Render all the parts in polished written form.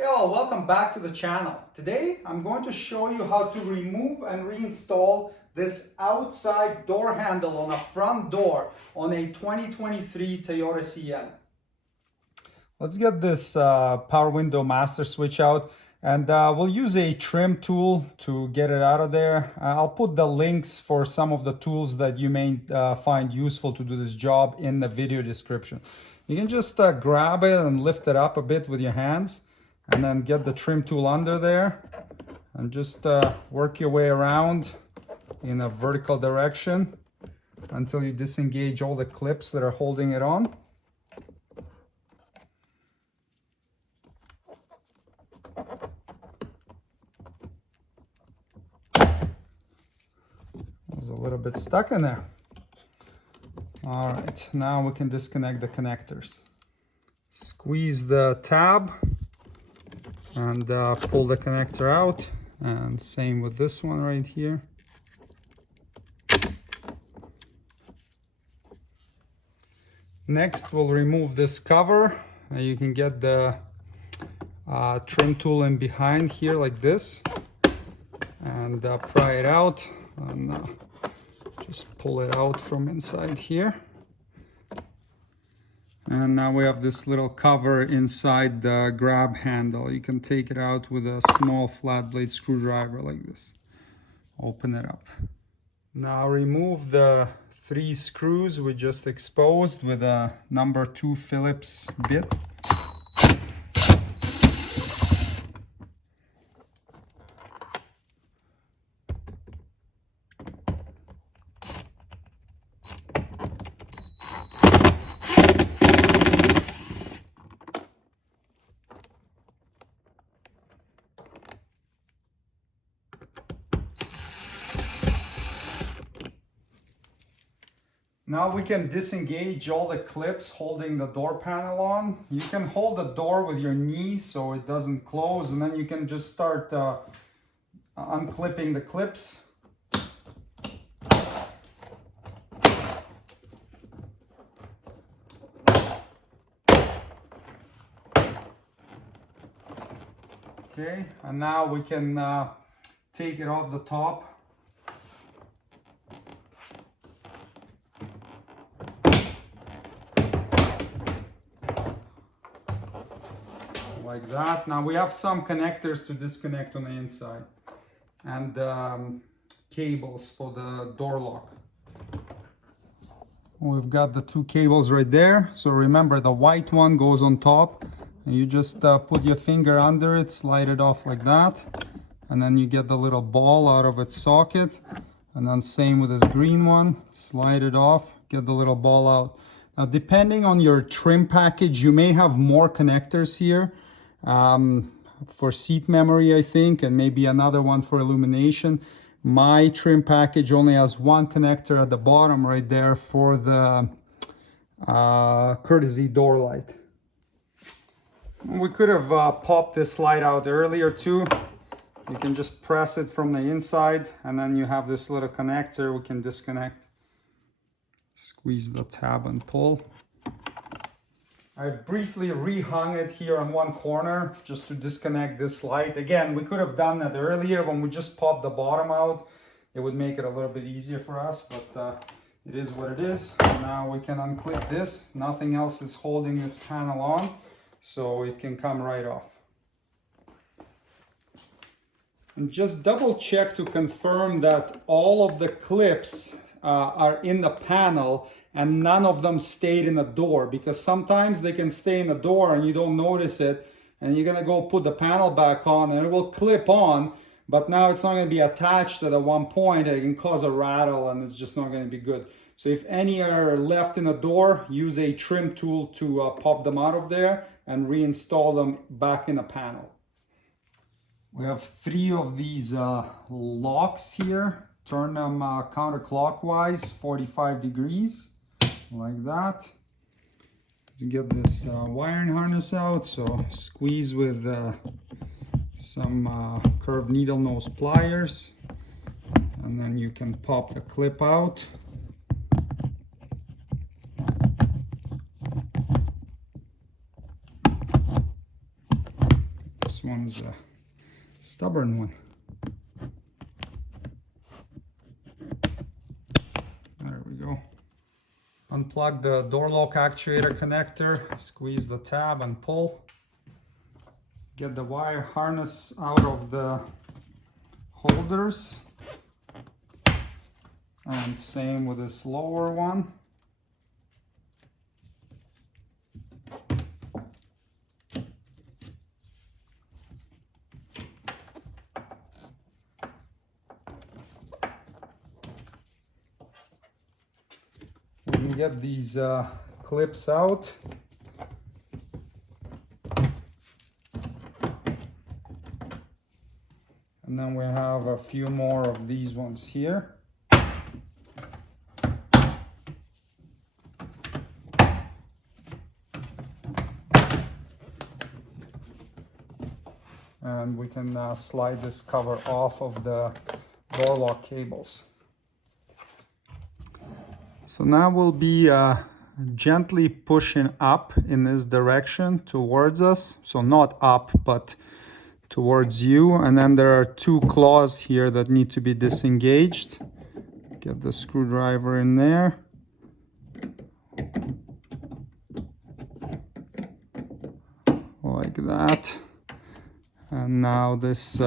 Hey all, welcome back to the channel. Today I'm going to show you how to remove and reinstall this outside door handle on a front door on a 2023 Toyota Sienna. Let's get this power window master switch out, and we'll use a trim tool to get it out of there. I'll put the links for some of the tools that you may find useful to do this job in the video description. You can just grab it and lift it up a bit with your hands, and then get the trim tool under there and just work your way around in a vertical direction until you disengage all the clips that are holding it on. It was a little bit stuck in there. All right, now we can disconnect the connectors. Squeeze the tab and pull the connector out, and same with this one right here. Next, we'll remove this cover. You can get the trim tool in behind here like this and pry it out, and just pull it out from inside here. And now we have this little cover inside the grab handle. You can take it out with a small flat blade screwdriver like this. Open it up. Now remove the 3 screws we just exposed with a number 2 Phillips bit. Now we can disengage all the clips holding the door panel on. You can hold the door with your knee so it doesn't close, and then you can just start unclipping the clips. Okay, and now we can take it off the top. Like that. Now we have some connectors to disconnect on the inside, and cables for the door lock. We've got the 2 cables right there. So remember, the white one goes on top, and you just put your finger under it, slide it off like that, and then you get the little ball out of its socket. And then same with this green one, slide it off, get the little ball out. Now depending on your trim package, you may have more connectors here. For seat memory, I think, and maybe another one for illumination. My trim package only has 1 connector at the bottom right there for the courtesy door light. We could have popped this light out earlier too. You can just press it from the inside, and then you have this little connector we can disconnect. Squeeze the tab and pull. I've briefly rehung it here on one corner just to disconnect this light. Again, we could have done that earlier when we just popped the bottom out. It would make it a little bit easier for us, but it is what it is. Now we can unclip this. Nothing else is holding this panel on, so it can come right off. And just double check to confirm that all of the clips are in the panel and none of them stayed in the door, because sometimes they can stay in the door and you don't notice it, and you're gonna go put the panel back on and it will clip on, but now it's not gonna be attached at one point. It can cause a rattle and it's just not gonna be good. So if any are left in the door, use a trim tool to pop them out of there and reinstall them back in the panel. We have 3 of these locks here. Turn them counterclockwise, 45 degrees, like that. To get this wiring harness out, so squeeze with some curved needle nose pliers, and then you can pop the clip out. This one's a stubborn one. There we go. Unplug the door lock actuator connector, squeeze the tab and pull. Get the wire harness out of the holders. And same with this lower one. We can get these clips out. And then we have a few more of these ones here. And we can slide this cover off of the door lock cables. So now we'll be gently pushing up in this direction towards us. So not up, but towards you. And then there are two claws here that need to be disengaged. Get the screwdriver in there. Like that. And now this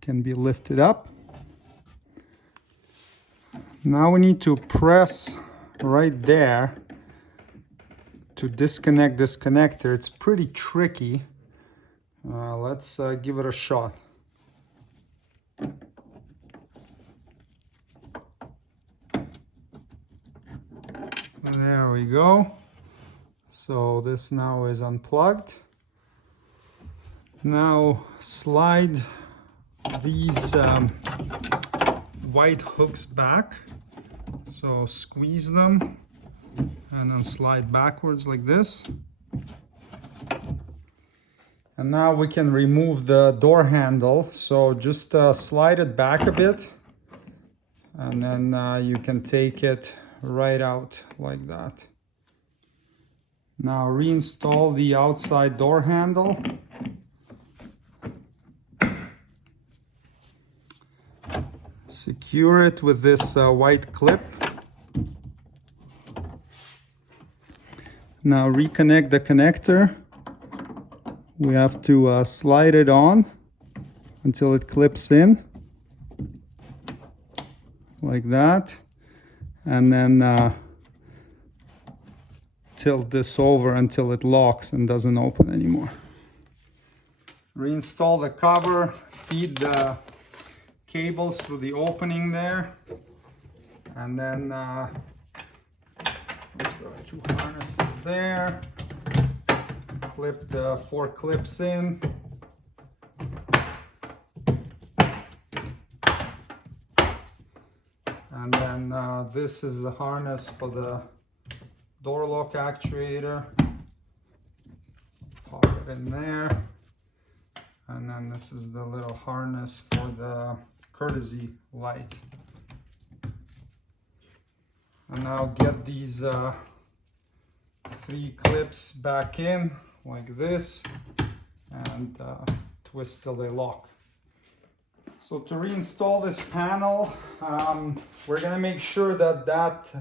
can be lifted up. Now we need to press right there to disconnect this connector. It's pretty tricky. Let's give it a shot. There we go. So this now is unplugged. Now slide these white hooks back. So squeeze them and then slide backwards like this. And now we can remove the door handle. So just slide it back a bit and then you can take it right out like that. Now reinstall the outside door handle. Secure it with this white clip. Now reconnect the connector. We have to slide it on until it clips in, like that. And then tilt this over until it locks and doesn't open anymore. Reinstall the cover, feed the cables through the opening there, and then there are two harnesses there. Clip the 4 clips in. And then this is the harness for the door lock actuator. Pop it in there. And then this is the little harness for the courtesy light. And now get these 3 clips back in like this and twist till they lock. So to reinstall this panel, we're going to make sure that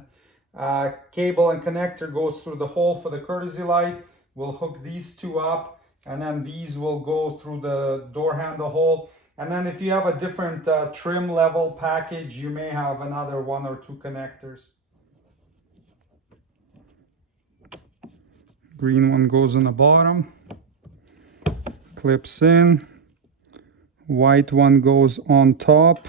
cable and connector goes through the hole for the courtesy light. We'll hook these 2 up, and then these will go through the door handle hole. And then if you have a different trim level package, you may have another 1 or 2 connectors. Green one goes on the bottom, clips in. White one goes on top.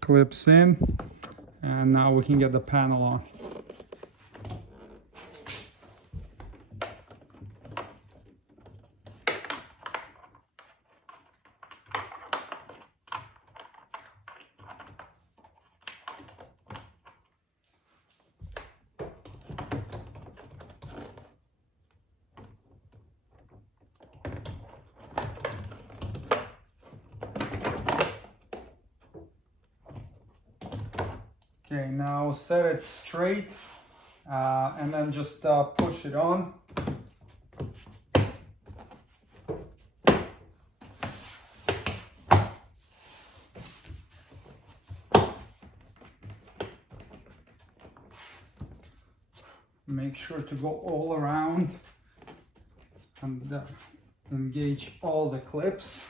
Clips in, and now we can get the panel on. Okay, now set it straight and then just push it on. Make sure to go all around and engage all the clips.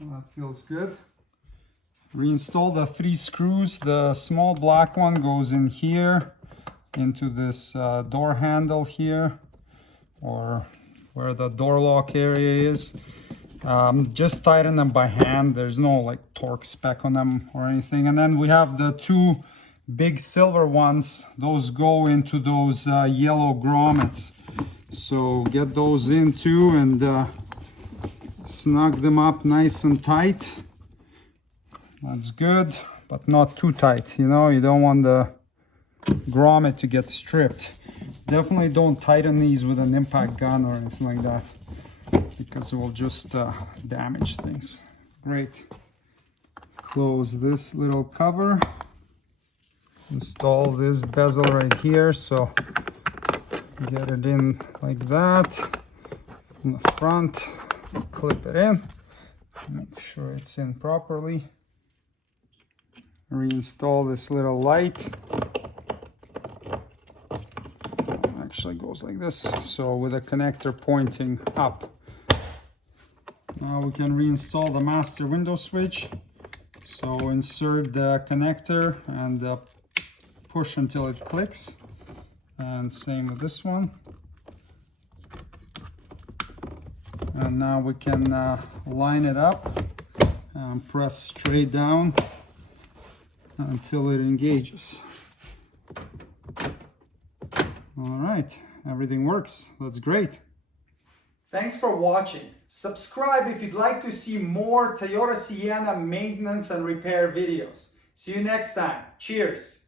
That feels good. Reinstall the 3 screws. The small black one goes in here into this door handle here, or where the door lock area is. Just tighten them by hand. There's no like torque spec on them or anything. And then we have the 2 big silver ones. Those go into those yellow grommets. So get those in too and snug them up nice and tight. That's good, but not too tight. You know, you don't want the grommet to get stripped. Definitely don't tighten these with an impact gun or anything like that, because it will just damage things. Great. Close this little cover. Install this bezel right here, so get it in like that. In the front, clip it in. Make sure it's in properly. Reinstall this little light. Actually goes like this, so with a connector pointing up. Now we can reinstall the master window switch. So insert the connector and push until it clicks, and same with this one. And now we can line it up and press straight down until it engages. All right, everything works. That's great. Thanks for watching. Subscribe if you'd like to see more Toyota Sienna maintenance and repair videos. See you next time. Cheers.